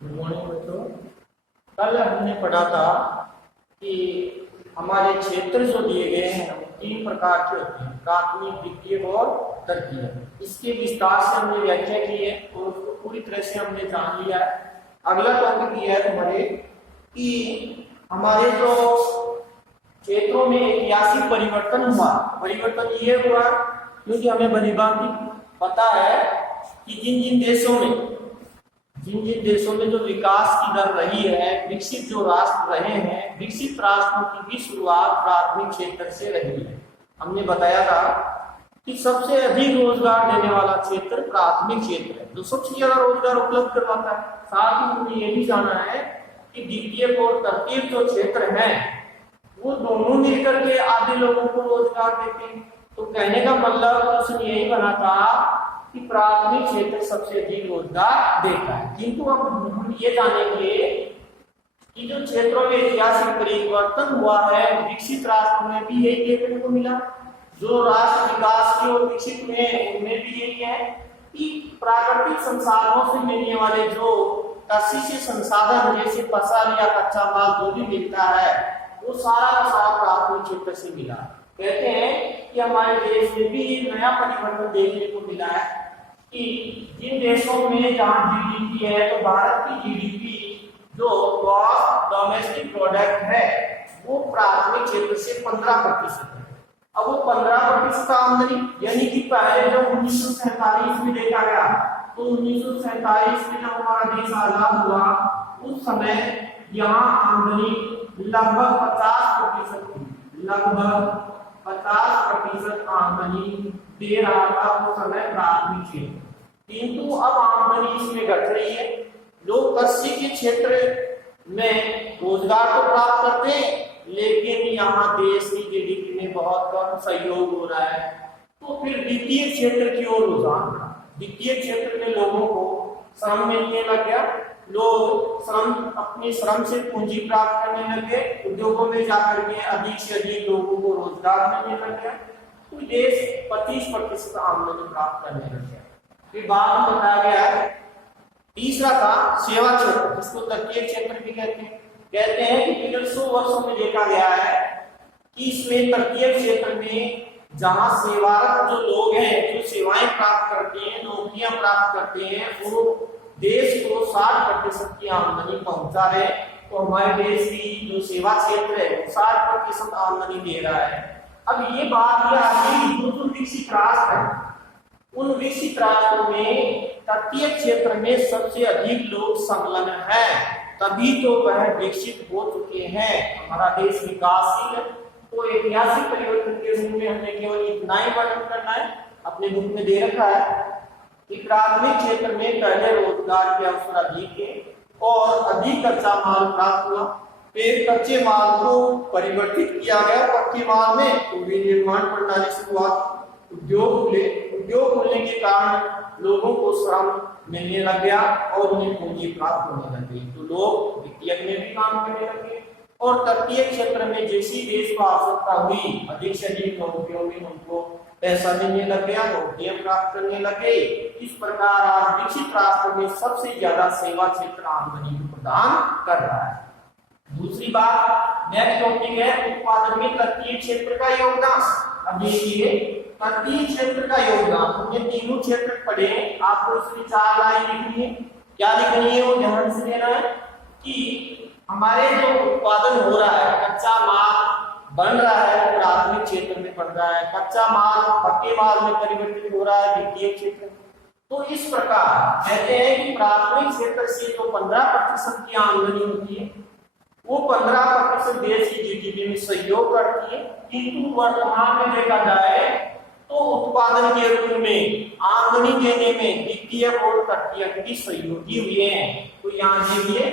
Good morning बच्चों। कल हमने पढ़ा था कि हमारे क्षेत्र जो दिए गए हैं वो 3 प्रकार के होते हैं, प्राथमिक, द्वितीयक और तृतीयक। इसके विस्तार से हमने व्याख्या की है और उसको पूरी तरह से हमने जान लिया है। अगला टॉपिक ये है तुम्हारे कि हमारे जो क्षेत्रों में ऐतिहासिक परिवर्तन हुआ। परिवर्तन ये हुआ क्योंकि हमें भलीभांति पता है कि जिन जिन देशों में जो विकास की दर रही है, विकसित जो राष्ट्र रहे हैं, विकसित राष्ट्रों की भी शुरुआत प्राथमिक क्षेत्र से रही है। हमने बताया था कि सबसे अधिक रोजगार देने वाला क्षेत्र प्राथमिक क्षेत्र है, जो सबसे ज्यादा रोजगार उपलब्ध करवाता है। साथ ही हमने ये भी जाना है कि द्वितीयक और तृतीयक जो क्षेत्र हैं वो दोनों मिलकर के आधे लोगों को रोजगार देते हैं। तो कहने का मतलब प्रश्न यही बना था कि प्राथमिक क्षेत्र सबसे अधिक रोजगार देता है। किंतु अब हम ये जानेंगे कि जो क्षेत्रों में ऐतिहासिक परिवर्तन हुआ है, विकसित राष्ट्रों में भी यही देखने को मिला। जो राष्ट्र विकास की ओर विकसित हुए उनमें भी यही है कि प्राकृतिक संसाधनों से मिलने वाले जो कृषि से संसाधन जैसे फसल या कच्चा माल जो भी मिलता है वो सारा का सारा प्राथमिक क्षेत्र से मिला। कहते हैं कि हमारे देश में भी नया परिवर्तन देखने को मिला है कि जिन देशों में जहां जीडीपी है, तो भारत की जीडीपी जो ग्रॉस डोमेस्टिक प्रोडक्ट है वो प्राथमिक क्षेत्र से 15% है। अब वो 15% आमदनी यानी कि पहले जब 1947 में देखा गया तो 1947 में जब हमारा देश आजाद हुआ उस समय यहाँ आमदनी लगभग 50% थी। लगभग 50% आमदनी दे रहा था उस समय प्राथमिक क्षेत्र। किंतु अब आमदनी इसमें घट रही है। लोग कृषि के क्षेत्र में रोजगार तो प्राप्त करते हैं, लेकिन यहाँ देश की जीडीपी में बहुत कम सहयोग हो रहा है। तो फिर द्वितीय क्षेत्र की ओर रुझान रहा। द्वितीय क्षेत्र में लोगों को श्रम मिलने लग गया। लोग अपने श्रम से पूंजी प्राप्त करने लगे, उद्योगों में जाकर के अधिक से अधिक लोगों को रोजगार मिलने लग गया। तो देश 25% आमदनी प्राप्त करने लग गया। फिर बाद में बताया गया है तीसरा था सेवा क्षेत्र, जिसको तृतीय क्षेत्र भी कहते हैं कि पिछले 100 वर्षों में देखा गया है कि इसमें तृतीय क्षेत्र में जहां सेवारत जो लोग हैं, जो सेवाएं प्राप्त करते हैं, नौकरियां प्राप्त करते हैं, वो देश को 60% की आमदनी पहुंचा रहे। तो हमारे देश की जो सेवा क्षेत्र है 60% आमदनी दे रहा है। अब ये बात यह है कि जो विकसित राष्ट्र है उन विकसित राष्ट्रों में तटीय क्षेत्र में सबसे अधिक लोग संलग्न हैं, तभी तो वह विकसित हो चुके हैं। हमारा देश विकासशील है। तो ऐतिहासिक परिवर्तन के रूप में हमें केवल इतना ही वर्णन करना है। अपने बुक में दे रखा है कि प्राथमिक क्षेत्र में पहले रोजगार के अवसर अधिक थे और अधिक कच्चा माल प्राप्त हुआ। फिर कच्चे माल को परिवर्तित किया गया पक्के माल में, तो विनिर्माण प्रणाली शुरुआत, उद्योग खुलने के कारण लोगों को श्रम मिलने लग गया और उन्हें पूंजी प्राप्त होने लगी। तो लोग द्वितीयक में भी काम करने लगे और तृतीय क्षेत्र में जैसी देश को आवश्यकता हुई अधिक से अधिक नौकरियों में उनको पैसा मिलने लग गया, नौकरियां प्राप्त करने लगे। इस प्रकार आज विकसित राष्ट्र में सबसे ज्यादा सेवा क्षेत्र आमदनी प्रदान कर रहा है। दूसरी बात, नेक्स्ट टॉपिक है उत्पादन में तृतीय क्षेत्र का योगदान। अब देखिए तृतीय क्षेत्र का योगदान, हमने तीनों क्षेत्र पढ़े, आपको इसमें 4 लाइन लिखनी है। क्या लिखनी है वो ध्यान से देना है कि हमारे जो उत्पादन हो रहा है, कच्चा माल बन रहा है प्राथमिक क्षेत्र में बन रहा है, कच्चा माल पक्के माल में परिवर्तित हो रहा है द्वितीय क्षेत्र। तो इस प्रकार कहते हैं कि प्राथमिक क्षेत्र से जो 15% की आमदनी होती है वो 15% देश की जीडीपी में सहयोग करती है। किंतु वर्तमान में देखा जाए तो उत्पादन के रूप में आमदनी देने में द्वितीय और तृतीय भी सहयोगी हुए हैं। तो यहाँ देखिए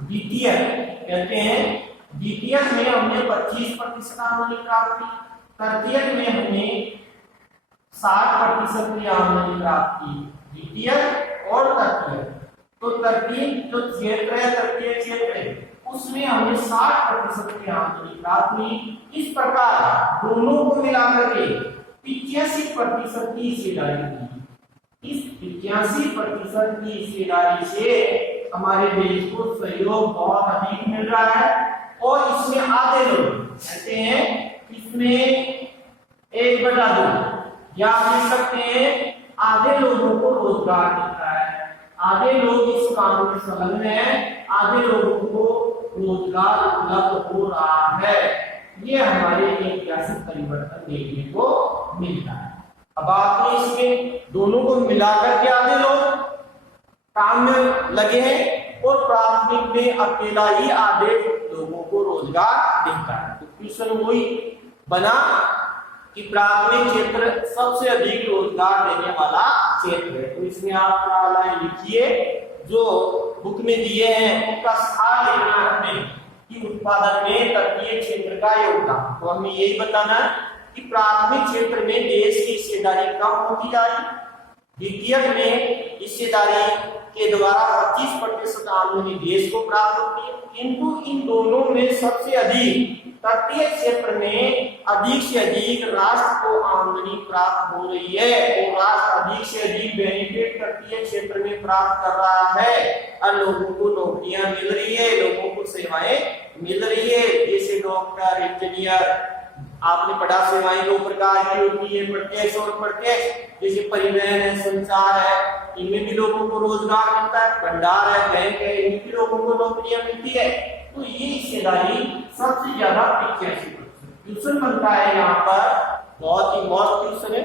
द्वितीय कहते हैं, द्वितीय में हमने 25% आमदनी प्राप्त की, तृतीय में हमने 60% की आमदनी प्राप्त की, द्वितीय और तृतीय। तो तृतीय जो क्षेत्र है, तृतीय क्षेत्र उसमें हमने 60% की आमदनी प्राप्त की। इस प्रकार दोनों को मिलाकर के 85% की हिस्सेदारी की। इस 85% की हिस्सेदारी से हमारे देश को सहयोग बहुत अधिक मिल रहा है और इसमें आधे लोग कहते हैं इसमें 1/2 या कह सकते हैं आधे लोगों को रोजगार मिलता है, आधे लोग इस काम में संलग्न हैं, आधे लोगों को रोजगार उपलब्ध हो रहा है। ये हमारे ऐतिहासिक परिवर्तन देखने को मिलता है। अब आपने इसमें दोनों को मिलाकर के आधे लोग काम में लगे हैं और प्राथमिक में अकेला ही आधे लोगों को रोजगार देता है। तो क्वेश्चन वही बना कि प्राथमिक क्षेत्र सबसे अधिक रोजगार देने वाला क्षेत्र है। तो इसमें आप लाइन लिखिए जो बुक में दिए हैं उनका सार लिखना है हमें कि उत्पादन में तटीय क्षेत्र का योगदान। तो हमें यही बताना है कि प्राथमिक क्षेत्र में देश की हिस्सेदारी कम होती जा रही, द्वितीयक में हिस्सेदारी के द्वारा 25% आमदनी देश को प्राप्त होती है, किंतु इन दोनों में सबसे अधिक तटीय क्षेत्र में अधिक से अधिक राष्ट्र को आमदनी प्राप्त हो रही है और राष्ट्र अधिक से अधिक बेनिफिट तटीय क्षेत्र में प्राप्त कर रहा है और लोगों को नौकरियां मिल रही है, लोगों को सेवाएं मिल रही है, जैसे डॉक्टर, इंजीनियर, आपने पढ़ा सेवाएं 2 प्रकार की होती है, प्रत्यक्ष और अप्रत्यक्ष, जैसे परिवहन है, संचार है, इनमें भी लोगों को रोजगार मिलता है, भंडार है, बैंक है, इनमें भी लोगों को नौकरियां मिलती है। तो ये हिस्सेदारी सबसे ज्यादा 85% क्वेश्चन बनता है यहाँ पर, बहुत ही मस्त क्वेश्चन है,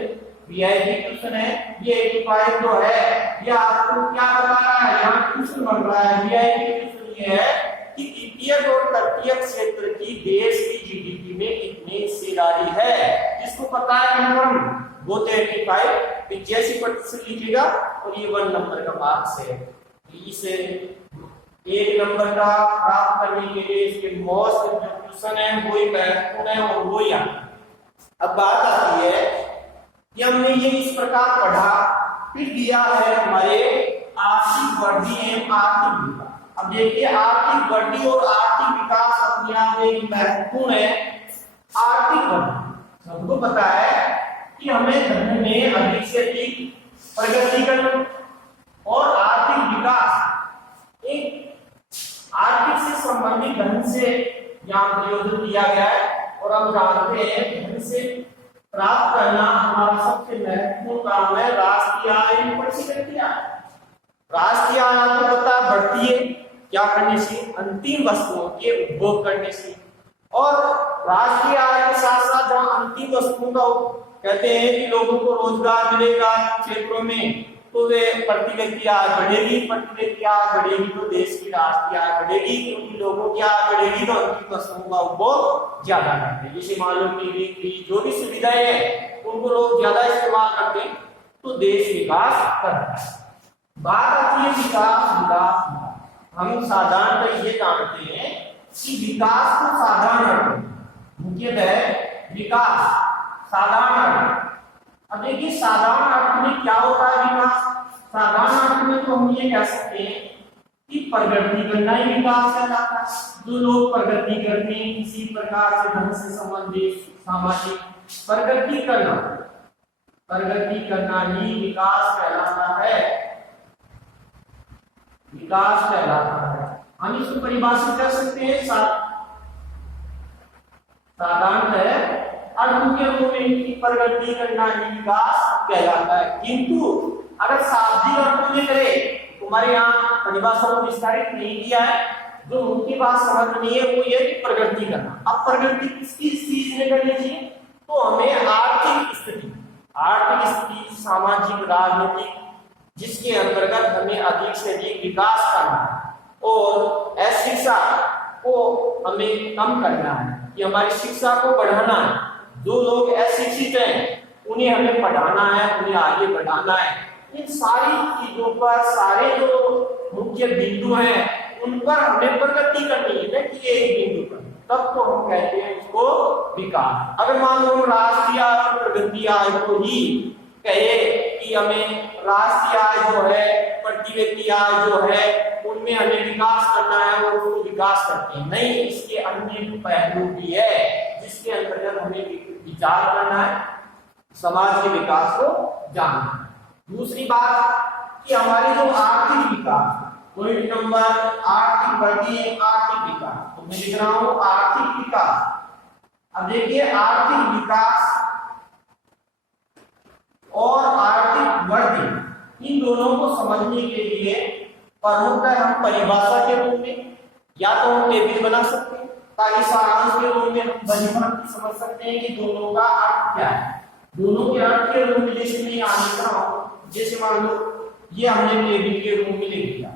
वीआईपी क्वेश्चन है। ये 85 जो है ये आपको क्या बता रहा है, यहाँ क्वेश्चन बन रहा है वीआईपी क्वेश्चन ये है कि द्वितीयक और तटीय क्षेत्र की देश की जीडीपी में कितनी हिस्सेदारी है। इसको पता है कन्फर्म वो 85% लिखेगा और ये 1 नंबर का मार्क्स है। इसे 1 नंबर का प्राप्त करने के लिए इसके मोस्ट जो क्वेश्चन है वही महत्वपूर्ण है और वही आता। अब बात आती है कि हमने ये इस प्रकार पढ़ा, फिर दिया है हमारे आर्थिक वृद्धि एवं आर्थिक विकास। अब देखिए आर्थिक वृद्धि और आर्थिक विकास अपने आप में महत्वपूर्ण है। आर्थिक वृद्धि सबको पता है कि हमें धन में अधिक से अधिक प्रगति करना और आर्थिक विकास एक आर्थिक से संबंधित धन से यहाँ प्रयोजन दिया गया है और हम जानते हैं धन से प्राप्त करना हमारा सबसे महत्वपूर्ण काम है। राष्ट्रीय आय में बढ़ती है, राष्ट्रीय आय आपको पता है बढ़ती है क्या करने से, अंतिम वस्तुओं के उपभोग करने से। और राष्ट्रीय आय के साथ साथ जहाँ अंतिम वस्तुओं का कहते हैं कि लोगों को रोजगार मिलेगा क्षेत्रों में, तो वे प्रति व्यक्ति आय बढ़ेगी, प्रति व्यक्ति आय बढ़ेगी तो देश की राष्ट्रीय आय बढ़ेगी, क्योंकि लोगों की आय बढ़ेगी तो अंतिम वस्तुओं का उपभोग ज्यादा करते हैं। जैसे मान लो टीवी फ्रिज जो भी सुविधाएं हैं उनको लोग ज्यादा इस्तेमाल करते हैं तो देश विकास करता है। बात आती है विकास। हम साधारणतः ये जानते हैं कि विकास को साधारण अर्थ मुख्यतः विकास साधारण अर्थ। अब देखिए साधारण अर्थ में क्या होता है विकास। साधारण अर्थ में तो हम ये कह सकते हैं कि प्रगति करना ही विकास कहलाता है। जो लोग प्रगति करते हैं किसी प्रकार से धन से संबंधित सामाजिक प्रगति करना ही विकास कहलाता है, विकास कहलाता है। हम इसको परिभाषित कर सकते हैं साधारणतः अर्थ के रूप में प्रगति करना ही विकास कहलाता है। किंतु अगर शाब्दिक अर्थ में करे, तुम्हारे यहाँ परिभाषा को विस्तारित नहीं किया है, जो उनकी बात समझ नहीं है वो ये प्रगति करना। अब प्रगति किसकी चीज में करनी चाहिए, तो हमें आर्थिक स्थिति, सामाजिक, राजनीतिक, जिसके अंतर्गत हमें अधिक से अधिक विकास करना है और अशिक्षा को हमें कम करना है कि हमारी शिक्षा को बढ़ाना है। जो लोग अशिक्षित हैं उन्हें हमें पढ़ाना है, उन्हें आगे बढ़ाना है। इन सारी चीजों पर सारे जो मुख्य बिंदु हैं उन पर हमें प्रगति करनी है कि एक बिंदु पर, तब तो हम कहते हैं इसको विकास। अगर मान लो राष्ट्रीय आय और प्रगति आय को ही कहे कि हमें राष्ट्रीय आय जो है, प्रति व्यक्ति आय जो है, उनमें हमें विकास करना है और वो विकास करते हैं, नहीं, इसके अन्य पहलू भी है जिसके अंतर्गत हमें विचार करना है, समाज के विकास को जानना है। दूसरी बात कि हमारी जो आर्थिक विकास पॉइंट नंबर आर्थिक वृद्धि एवं आर्थिक विकास। तो मैं लिख रहा हूं आर्थिक विकास। अब देखिए आर्थिक विकास और आर्थिक वृद्धि इन दोनों को समझने के लिए प्रमुखतः हम परिभाषा के रूप में या तो हम टेबल बना सकते हैं ताकि सारांश के रूप में हम परिभाषा समझ सकते हैं कि दोनों का अर्थ क्या है। दोनों के अर्थ के रूप में जैसे मैं यहाँ लिख रहा हूं, जैसे मान लो ये हमने टेबल के रूप में लिख दिया।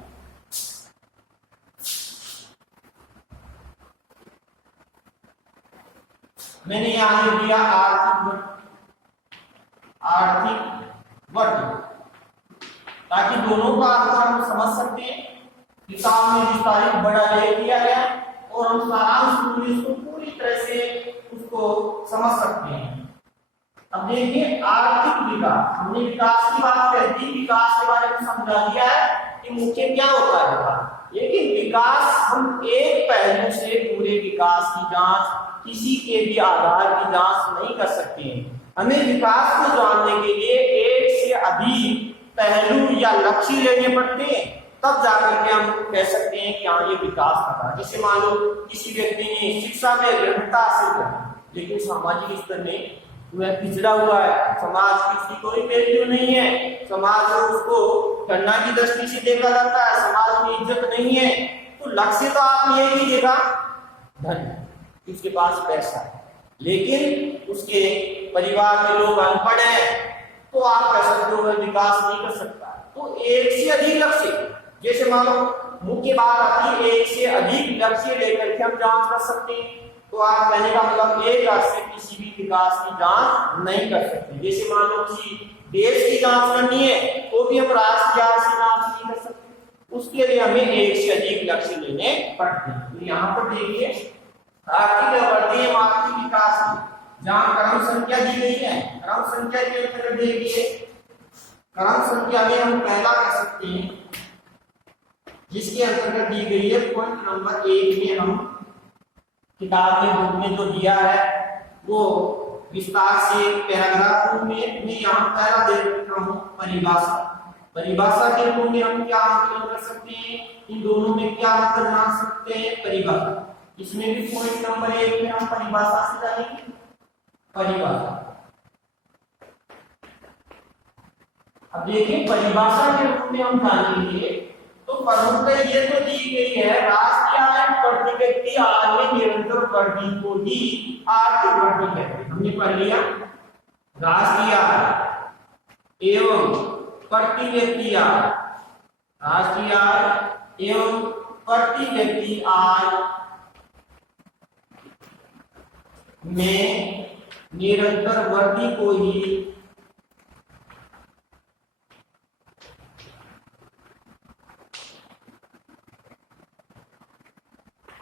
मैंने यहां लिख दिया आर्थिक वृद्धि, ताकि दोनों का अर्थ हम समझ सकते हैं। किताब में जिस तारीख बड़ा ले दिया गया और हम सारांश में इसको पूरी तरह से उसको समझ सकते हैं। अब देखिए आर्थिक विकास, हमने विकास की बात कर दी, विकास के बारे में समझा दिया है कि मुख्य क्या होता है। लेकिन विकास हम एक पहलू से पूरे विकास की जांच, किसी के भी आधार की जांच नहीं कर सकते हैं। हमें विकास को जानने के लिए एक से अधिक पहलू या लक्ष्य लेने पड़ते हैं, तब जाकर के हम कह सकते हैं कि हाँ ये विकास कर रहा है। जैसे मान लो किसी व्यक्ति ने शिक्षा में योग्यता हासिल कर लेकिन सामाजिक स्तर में वह पिछड़ा हुआ है, समाज की उसकी कोई वैल्यू नहीं है, समाज में उसको गणना की दृष्टि से देखा जाता है, समाज में इज्जत नहीं है, तो लक्ष्य तो आपने यही देखा धन, उसके पास पैसा है, लेकिन उसके परिवार में लोग अनपढ़ हैं, तो आप कह सकते हो वह विकास नहीं कर सकता। तो एक से अधिक लक्ष्य, जैसे मान लो मुख्य बात आती है एक से अधिक लक्ष्य लेकर के हम जांच कर सकते हैं। तो आप कहने का मतलब एक राष्ट्र से किसी भी विकास की जांच नहीं कर सकते। जैसे मान लो किसी देश की जांच करनी है तो भी हम राष्ट्र से जांच नहीं कर सकते, उसके लिए हमें एक से अधिक लक्ष्य लेने पड़ते हैं। तो यहाँ पर देखिए आर्थिक वृद्धि एवं आर्थिक विकास की जहाँ क्रम संख्या दी गई है, क्रम संख्या के अंतर्गत देखिए क्रम संख्या में हम पहला कर सकते हैं जिसके अंतर्गत दी गई है पॉइंट नंबर 1 में हम किताब में बुक में जो दिया है वो विस्तार से पैराग्राफ में मैं यहाँ पहला दे रखा हूँ परिभाषा। परिभाषा के रूप में हम क्या आकलन कर सकते हैं, इन दोनों में क्या अंतर जान सकते हैं, परिभाषा। इसमें भी पॉइंट नंबर 1 में हम परिभाषा से जानेंगे। परिभाषा, अब देखिए परिभाषा के रूप में हम जानेंगे तो प्रमुखतः ये तो दी गई है राष्ट्रीय आय प्रति व्यक्ति आय में निरंतर वृद्धि को ही आर्थिक वृद्धि कहते हैं। हमने पढ़ लिया राष्ट्रीय आय एवं प्रति व्यक्ति आय, राष्ट्रीय आय एवं प्रति व्यक्ति आय में निरंतर वृद्धि को ही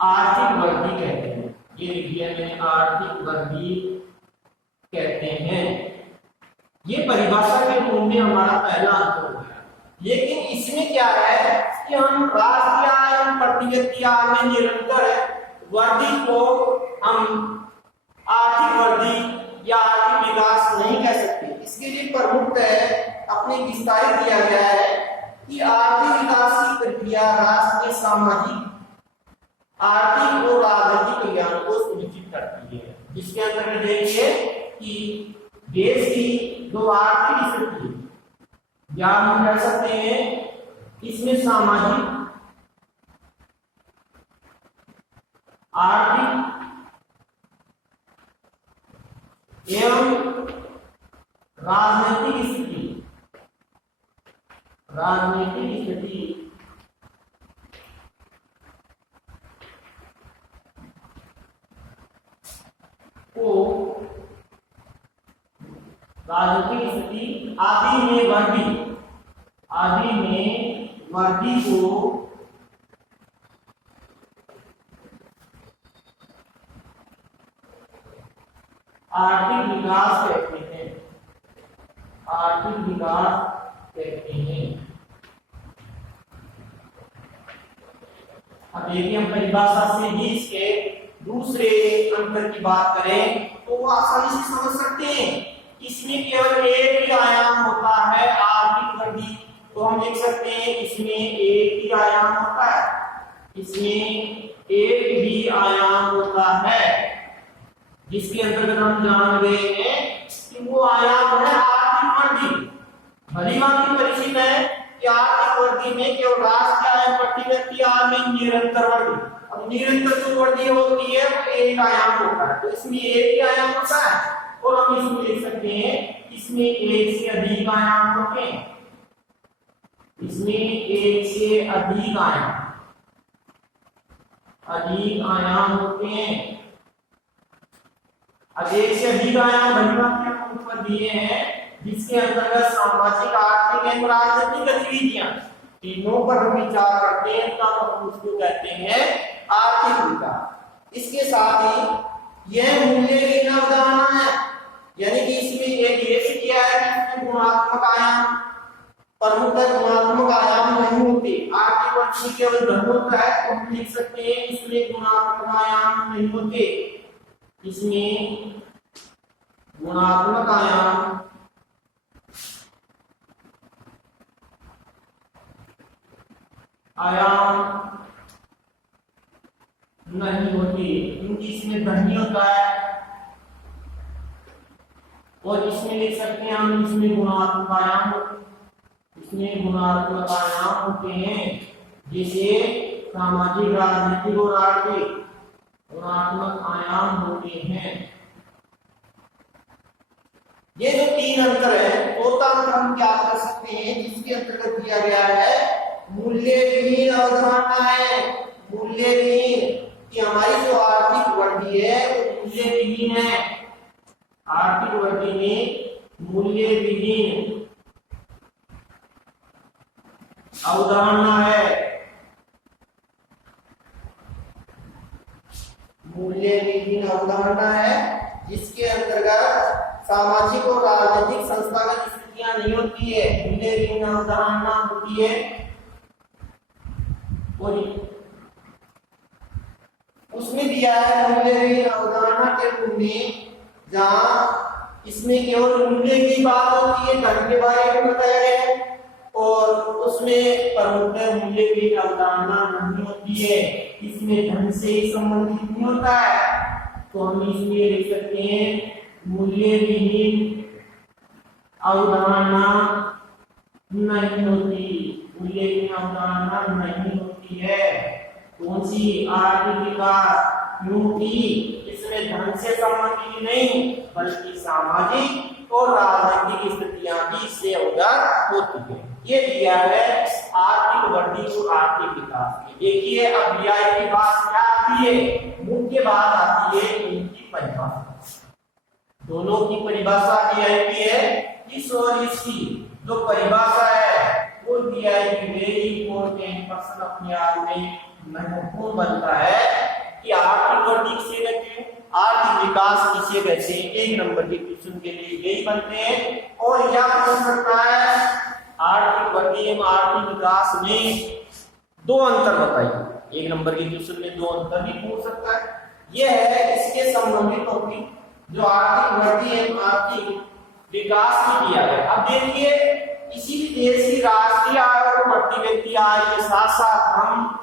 आर्थिक वृद्धि कहते हैं। ये लिखिए मैंने आर्थिक वृद्धि कहते हैं। ये परिभाषा के रूप में हमारा पहला अंतर हो गया। लेकिन इसमें क्या है कि हम राष्ट्रीय आय एवं प्रति व्यक्ति आय में निरंतर वृद्धि को हम आर्थिक वृद्धि या आर्थिक विकास नहीं कह सकते। इसके लिए प्रमुख अपने विस्तारित किया गया है कि आर्थिक विकास की प्रक्रिया राष्ट्र के सामाजिक, आर्थिक और राजनीतिक कल्याण को सुनिश्चित करती है। जिसके अंतर्गत देखिए कि देश की जो आर्थिक स्थिति या हम कह सकते हैं इसमें सामाजिक, आर्थिक एवं राजनीतिक स्थिति, राजनीतिक स्थिति आदि में वृद्धि को आर्थिक विकास कहते हैं। आर्थिक विकास कहते हैं। अब देखिए हम परिभाषा से ही इसके दूसरे अंतर की बात करें तो वो आसानी से समझ सकते हैं। इसमें केवल एक ही आयाम होता है आर्थिक वृद्धि तो हम लिख सकते हैं इसमें एक ही आयाम होता है, इसमें एक ही आयाम होता है, जिसके अंतर्गत हम जान गए हैं कि वो आयाम है आर्थिक वृद्धि। भली भांति परिचित है कि आर्थिक वृद्धि में केवल राष्ट्र क्या है, प्रति व्यक्ति आय में निरंतर वृद्धि। अब निरंतर जो वृद्धि होती है वो एक आयाम होता है, तो इसमें एक ही आयाम होता है। और हम इसमें लिख सकते हैं इसमें एक से अधिक आयाम होते हैं, इसमें एक से अधिक आयाम होते हैं। अब एक से अधिक आयाम भली ऊपर दिए हैं, जिसके अंतर्गत सामाजिक आर्थिक एवं राजनीतिक गतिविधियां तीनों पर हम विचार करते हैं, तब हम उसको कहते हैं आर्थिक विकास। इसके साथ ही यह मूल्यहीन अवधारणा है, यानी कि इसमें एक ये से किया है कि इसमें गुणात्मक आयाम प्रमुखतः गुणात्मक आयाम नहीं होते। आर्थिक वृद्धि केवल धन होता है, तो हम लिख सकते हैं इसमें गुणात्मक आयाम नहीं होते, इसमें गुणात्मक आयाम नहीं होती, क्योंकि इसमें धन ही होता है। और इसमें लिख सकते हैं हम इसमें गुणात्मक आयाम होते हैं, इसमें गुणात्मक आयाम होते हैं, जैसे सामाजिक राजनीतिक और आर्थिक गुणात्मक आयाम होते हैं। ये जो तीन अंतर है, चौथा अंतर हम क्या कर सकते हैं, जिसके अंतर्गत दिया गया है मूल्यहीन अवधारणा है। मूल्यहीन कि हमारी जो आर्थिक वृद्धि है वो मूल्यहीन है, आर्थिक वृद्धि में मूल्यहीन अवधारणा है, मूल्यहीन अवधारणा है, जिसके अंतर्गत सामाजिक और राजनीतिक संस्थागत स्थितियां नहीं होती है, मूल्यहीन अवधारणा होती है। और उसमें दिया है मूल्यहीन अवधारणा के रूप में, जहां इसमें केवल मूल्य की बात होती है, धन के बारे में बताया गया है, और उसमें प्रमुख मूल्य की अवधारणा नहीं होती है, इसमें धन से संबंधित नहीं होता है। तो हम इसमें लिख सकते हैं मूल्यहीन अवधारणा नहीं होती, मूल्यहीन अवधारणा नहीं होती है। कौन सी? आर्थिक विकास, क्योंकि इसमें धन से संबंधित नहीं बल्कि सामाजिक और राजनीतिक स्थितियां भी इससे अवगत होती है। ये दिया है आर्थिक वृद्धि और आर्थिक विकास में। देखिए अब व्याय की बात क्या आती है, मुख्य बात आती है इनकी परिभाषा। दोनों की परिभाषा व्याय की है, इस और इसकी जो परिभाषा है वो व्याय की वेरी इंपॉर्टेंट पर्सन अपने आप में महत्वपूर्ण बनता है कि आर्थिक वृद्धि किसे कहते हैं, आर्थिक विकास किसे कहते हैं। एक नंबर के क्वेश्चन के लिए यही बनते हैं। और यह पूछ सकता है आर्थिक वृद्धि एवं आर्थिक विकास में दो अंतर बताइए। एक नंबर के क्वेश्चन में दो अंतर भी पूछ सकता है। यह है इसके संबंधित टॉपिक जो आर्थिक वृद्धि एवं आर्थिक विकास में किया गया। अब देखिए किसी भी देश की राष्ट्रीय आय और प्रति व्यक्ति आय के साथ साथ हम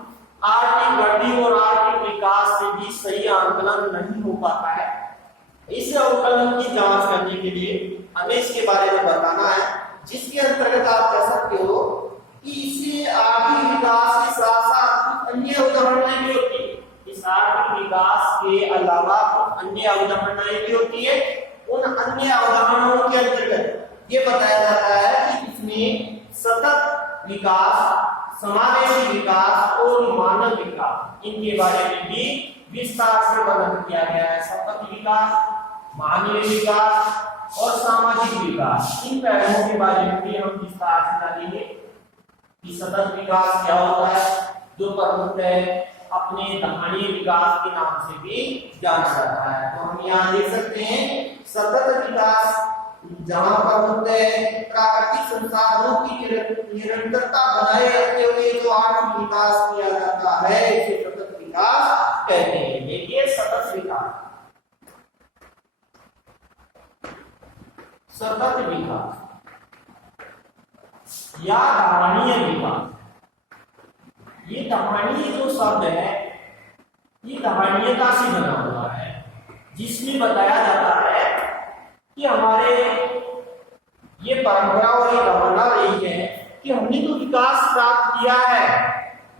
आर्थिक वृद्धि और आर्थिक विकास से भी सही आंकलन नहीं हो पाता है। इस आंकलन की जांच करने के लिए हमें इसके बारे में बताना है, जिसके अंतर्गत आप कह सकते हो कि इसे आर्थिक विकास के साथ साथ कुछ अन्य अवधारणाएं भी होती है। इस आर्थिक विकास के अलावा कुछ अन्य अवधारणाएं भी होती है। उन अन्य अवधारणाओं के अंतर्गत ये बताया जाता है कि इसमें सतत विकास, समावेशी विकास और मानव विकास, इनके बारे में भी विस्तार से वर्णन किया गया है। सतत विकास, मानवीय विकास और सामाजिक विकास, इन पहलुओं के बारे में भी हम विस्तार से जानेंगे कि सतत विकास क्या होता है, जो प्रमुख है अपने दहाड़ीय विकास के नाम से भी जाना जाता है। तो हम यहाँ देख सकते हैं सतत विकास, जहां पर होते हैं प्राकृतिक संसाधनों की निरंतरता बनाए रखते हुए जो आर्थिक विकास किया जाता है, इसे सतत विकास कहते हैं। देखिए सतत विकास, सतत विकास या धारणीय विकास। ये धारणीय जो शब्द है ये धारणीयता से बना हुआ है, जिसमें बताया जाता है कि हमारे ये परंपरा और ये धारणा रही है कि हमने जो विकास प्राप्त किया है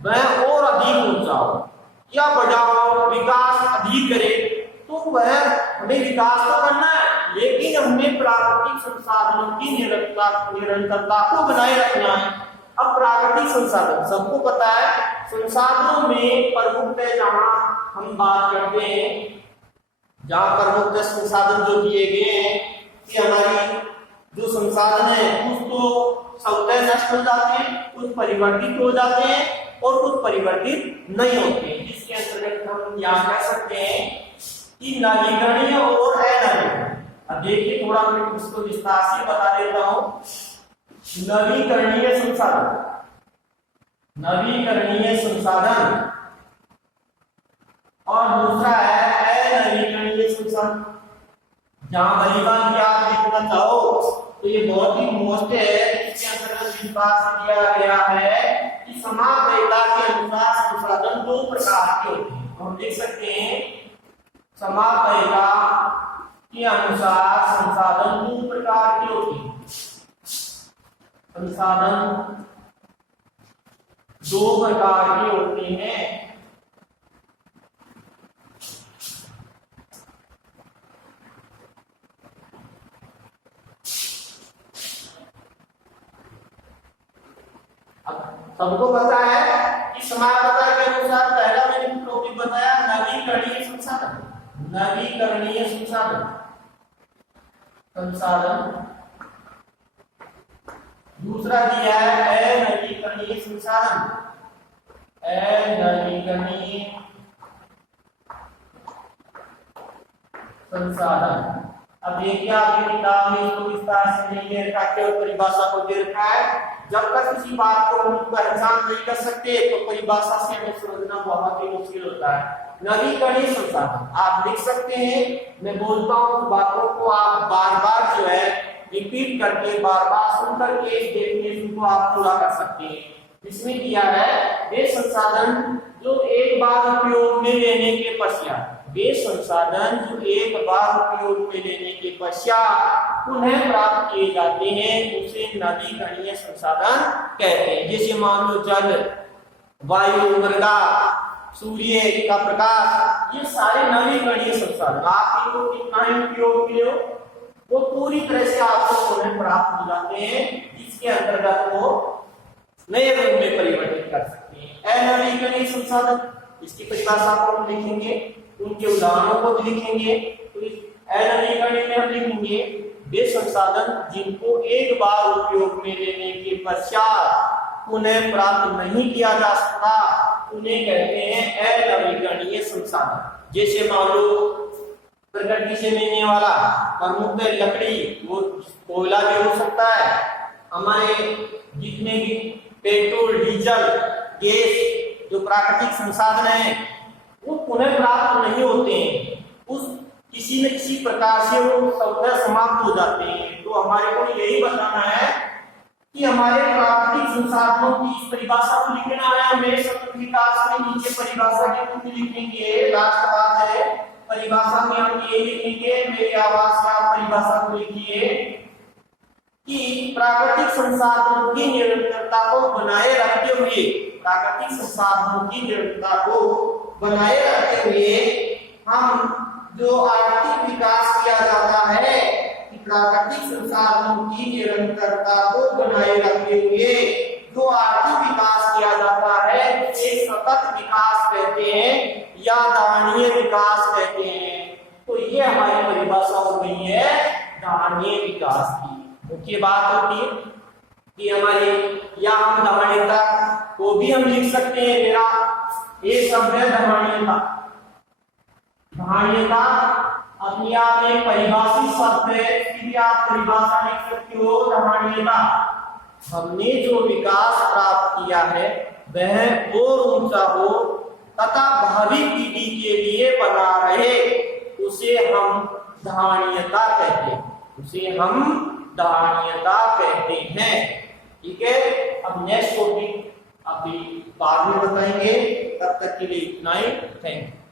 वह और अधिक ऊंचा हो या बड़ा हो, विकास अधिक करे, तो वह हमें विकास तो करना है, लेकिन हमें प्राकृतिक संसाधनों की निरंतरता को बनाए रखना है। अब प्राकृतिक संसाधन सबको पता है, संसाधनों में प्रमुखतः जहां हम बात करते हैं, जहां प्रमुखतः संसाधन जो दिए गए हैं कि हमारी जो संसाधन है कुछ तो स्वतः नष्ट हो जाते हैं, कुछ परिवर्तित हो जाते हैं और कुछ परिवर्तित नहीं होते, जिसके अंतर्गत हम यहाँ कह सकते हैं कि नवीकरणीय और अनवीकरणीय। अब देखिए थोड़ा मैं इसको विस्तार से बता देता हूँ। नवीकरणीय संसाधन, नवीकरणीय संसाधन और दूसरा है अनवीकरणीय संसाधन। जहां परिवहन की आप देखना चाहो तो ये बहुत ही मोस्ट है, इसके अंतर्गत विस्तार से दिया गया है कि समापयिता के अनुसार संसाधन दो प्रकार के होते हैं। हम देख सकते हैं समापयिता के अनुसार संसाधन दो प्रकार के होते हैं। संसाधन दो प्रकार के होते हैं। सबको पता है कि समापयिता के अनुसार पहला मैंने टॉपिक बताया नवीकरणीय संसाधन, नवीकरणीय संसाधन, संसाधन। दूसरा दिया है अनवीकरणीय संसाधन, अनवीकरणीय संसाधन। अब देखिए आपकी किताब में इसको विस्तार से नहीं दे रखा, केवल परिभाषा को दे रखा है। जब तक किसी बात को हम पहचान नहीं कर सकते तो परिभाषा से हमें समझना बहुत ही मुश्किल होता है। नवीकरणीय संसाधन आप लिख सकते हैं, मैं बोलता हूँ बातों को आप बार बार जो है रिपीट करके बार बार सुन करके इस डेफिनेशन को आप पूरा कर सकते हैं। इसमें दिया है वे संसाधन जो एक बार उपयोग में लेने के पश्चात, वे संसाधन जो एक बार उपयोग में लेने के पश्चात पुनः प्राप्त किए जाते हैं उसे नवीकरणीय संसाधन कहते हैं। जैसे मान लो जल, वायु, मृदा, सूर्य का प्रकाश, ये सारे नवीकरणीय संसाधन आप इनको कितना ही उपयोग के लिए वो पूरी तरह से आपको पुनः प्राप्त हो जाते हैं, जिसके अंतर्गत वो नए रूप में परिवर्तित कर सकते हैं। अनवीकरणीय संसाधन इसकी परिभाषा को हम लिखेंगे, उनके उदाहरणों को भी लिखेंगे। तो अनवीकरणीय में हम लिखेंगे वे संसाधन जिनको एक बार उपयोग में लेने के पश्चात पुनः प्राप्त नहीं किया जा सकता उन्हें कहते हैं अनवीकरणीय संसाधन। जैसे मान लो प्रकृति से मिलने वाला प्रमुख लकड़ी, वो कोयला भी हो सकता है, हमारे जितने भी पेट्रोल, डीजल, गैस जो प्राकृतिक संसाधन है वो पुनः प्राप्त नहीं होते हैं, उस किसी न किसी प्रकार से वो स्वतः समाप्त हो जाते हैं। तो हमारे को यही बताना है कि हमारे प्राकृतिक संसाधनों की इस परिभाषा को लिखना है। मेरे शब्द विकास में नीचे परिभाषा के रूप में लिखेंगे, लास्ट बात है परिभाषा में हम ये लिखेंगे, मेरे आवाज से आप परिभाषा को लिखिए कि प्राकृतिक संसाधनों की निरंतरता को बनाए रखते हुए, प्राकृतिक संसाधनों की निरंतरता को बनाए रखते हुए हम जो आर्थिक विकास किया जाता है कि प्राकृतिक संसाधनों की निरंतरता को बनाए रखते हुए जो आर्थिक विकास किया जाता है उसे सतत विकास कहते हैं या धारणीय विकास कहते हैं। तो ये हमारी परिभाषा हो गई है धारणीय विकास की। मुख्य बात होती है कि हमारे या हम धारणीयता को भी हम लिख सकते हैं, मेरा ये शब्द है धारणीयता। धारणीयता अपने आप में परिभाषित शब्द है, इसकी आप परिभाषा लिख सकते हो धारणीयता। हमने जो विकास प्राप्त किया है वह और ऊंचा हो तथा भावी पीढ़ी के लिए बना रहे, उसे हम धारणीयता कहते हैं, उसे हम धारणीयता कहते हैं। ठीक है, अब नेक्स्ट टॉपिक अभी बाद में बताएंगे, तब तक के लिए इतना ही, थैंक यू।